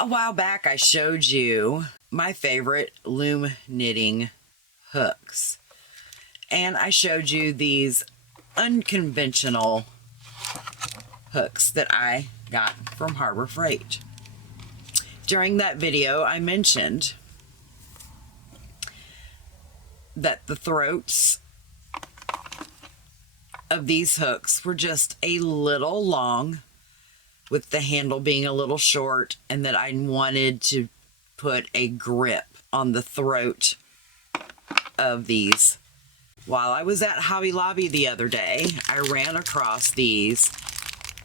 A while back I showed you my favorite loom knitting hooks, and I showed you these unconventional hooks that I got from Harbor Freight. During that video I mentioned that the throats of these hooks were just a little long, with the handle being a little short, and that I wanted to put a grip on the throat of these. While I was at Hobby Lobby the other day, I ran across these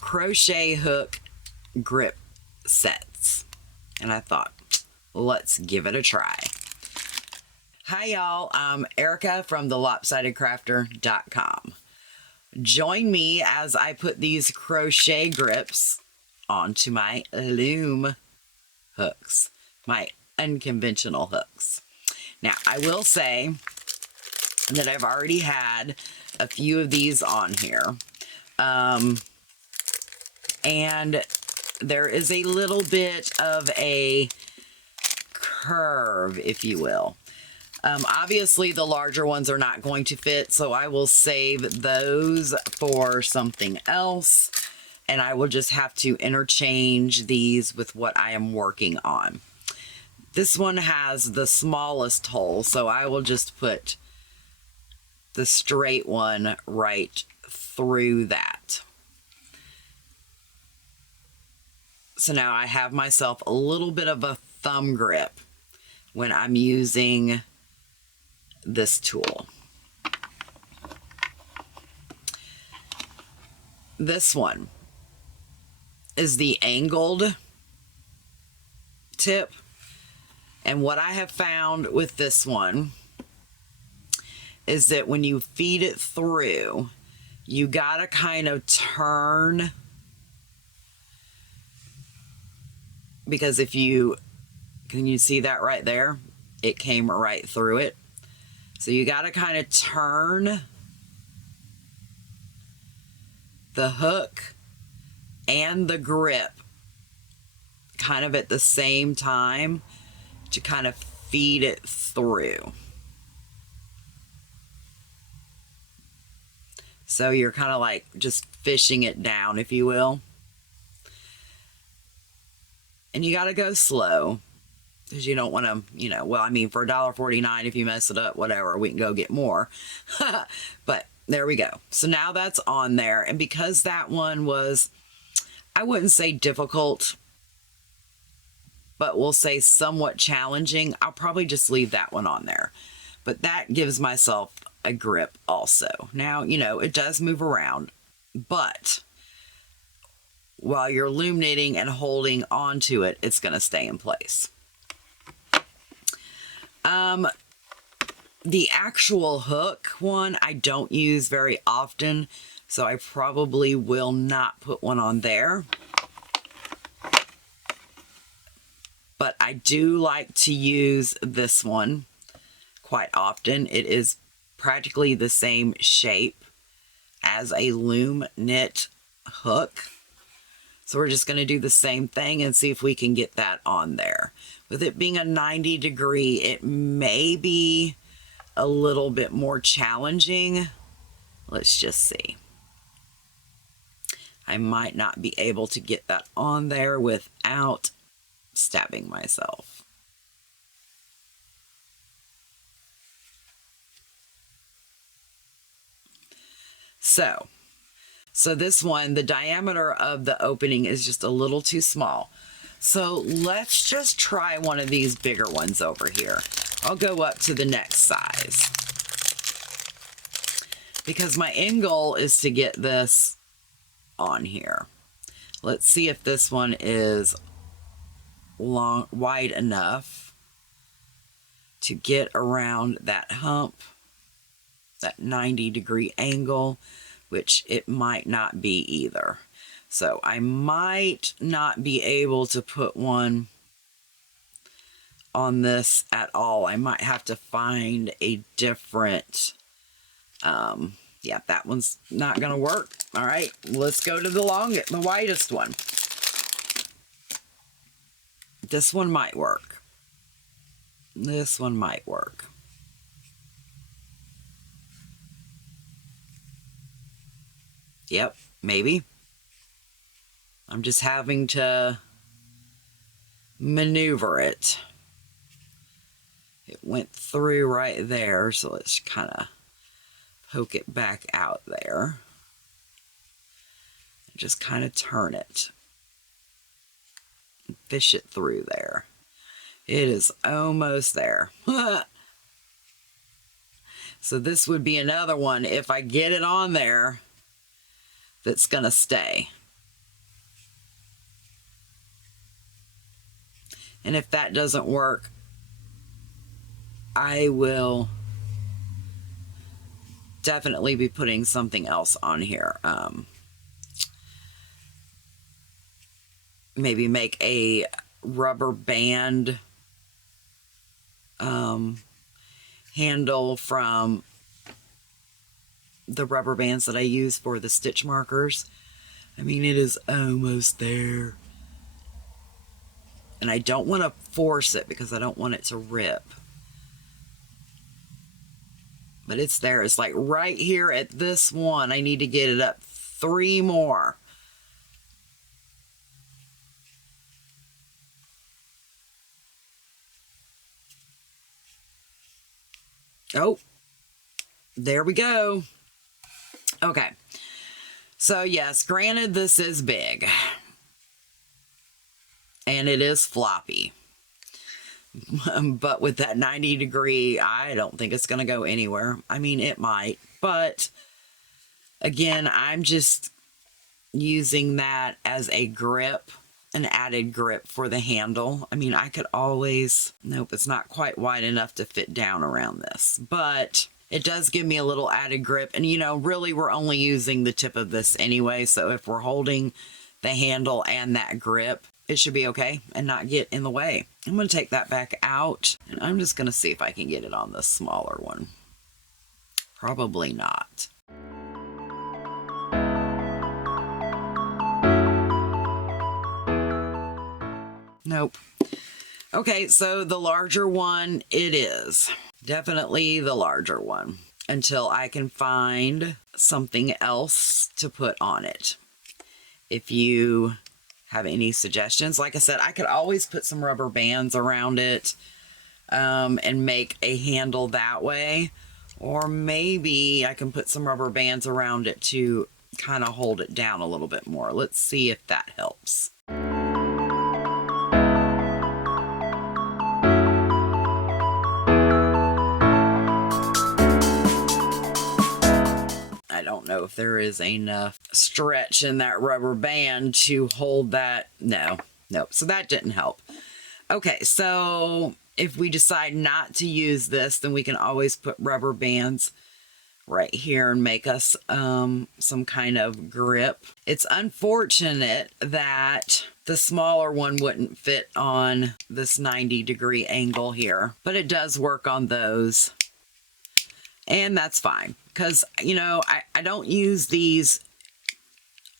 crochet hook grip sets, and I thought, let's give it a try. Hi y'all, I'm Erica from the LopsidedCrafter.com. Join me as I put these crochet grips onto my loom hooks, my unconventional hooks. Now, I will say that I've already had a few of these on here, and there is a little bit of a curve, if you will. Obviously the larger ones are not going to fit, so I will save those for something else, and I will just have to interchange these with what I am working on. This one has the smallest hole, so I will just put the straight one right through that. So now I have myself a little bit of a thumb grip when I'm using this tool. This one is the angled tip, and what I have found with this one is that when you feed it through, you gotta kind of turn, because if you can, you see that right there, it came right through it. So you got to kind of turn the hook and the grip kind of at the same time to kind of feed it through. So you're kind of like just fishing it down, if you will. And you got to go slow, because you don't want to, you know, well, I mean, for $1.49, if you mess it up, whatever, we can go get more. But there we go. So now that's on there. And because that one was, I wouldn't say difficult, but we'll say somewhat challenging, I'll probably just leave that one on there. But that gives myself a grip also. Now, you know, it does move around, but while you're loom knitting and holding onto it, it's going to stay in place. The actual hook one I don't use very often, so I probably will not put one on there. But I do like to use this one quite often. It is practically the same shape as a loom knit hook. So we're just going to do the same thing and see if we can get that on there. With it being a 90 degree, it may be a little bit more challenging. Let's just see. I might not be able to get that on there without stabbing myself. So this one, the diameter of the opening is just a little too small. So let's just try one of these bigger ones over here. I'll go up to the next size, because my end goal is to get this on here. Let's see if this one is wide enough to get around that hump, that 90 degree angle, which it might not be either. So I might not be able to put one on this at all. I might have to find a different, yeah, that one's not going to work. All right, let's go to the widest one. This one might work. This one might work. Yep, maybe. I'm just having to maneuver it. It went through right there, so let's kind of poke it back out there. Just kind of turn it. Fish it through there. It is almost there. So this would be another one, if I get it on there, that's going to stay. And if that doesn't work, I will definitely be putting something else on here. Maybe make a rubber band handle from the rubber bands that I use for the stitch markers. I mean, it is almost there. And I don't want to force it because I don't want it to rip. But it's there. It's like right here at this one. I need to get it up 3 more. Oh, there we go. Okay. So yes, granted this is big. And it is floppy. But with that 90 degree, I don't think it's going to go anywhere. I mean, it might. But again, I'm just using that as a grip, an added grip for the handle. I mean, I could always... Nope, it's not quite wide enough to fit down around this. But it does give me a little added grip. And, you know, really we're only using the tip of this anyway. So if we're holding the handle and that grip, it should be okay and not get in the way. I'm going to take that back out. And I'm just going to see if I can get it on the smaller one. Probably not. Nope. Okay, so the larger one it is. Definitely the larger one. Until I can find something else to put on it. If you have any suggestions, like I said, I could always put some rubber bands around it and make a handle that way. Or maybe I can put some rubber bands around it to kind of hold it down a little bit more. Let's see if that helps. I don't know if there is enough stretch in that rubber band to hold that. No. So that didn't help. Okay, so if we decide not to use this, then we can always put rubber bands right here and make us some kind of grip. It's unfortunate that the smaller one wouldn't fit on this 90 degree angle here, but it does work on those. And that's fine. Because, you know, I don't use these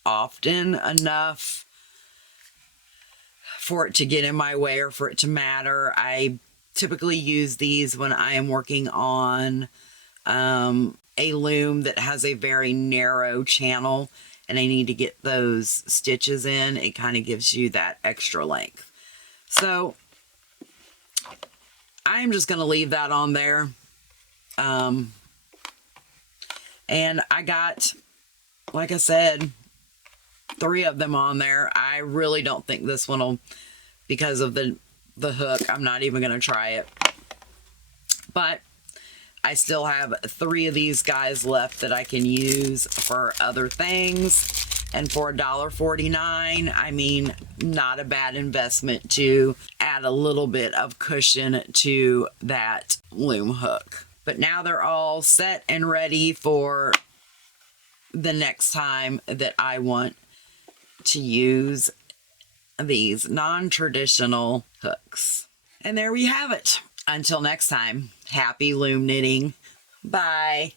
often enough for it to get in my way or for it to matter. I typically use these when I am working on a loom that has a very narrow channel and I need to get those stitches in. It kind of gives you that extra length. So I'm just going to leave that on there. And I got, like I said, 3 of them on there. I really don't think this one will, because of the hook, I'm not even going to try it. But I still have 3 of these guys left that I can use for other things. And for $1.49, I mean, not a bad investment to add a little bit of cushion to that loom hook. But now they're all set and ready for the next time that I want to use these non-traditional hooks. And there we have it. Until next time, happy loom knitting. Bye.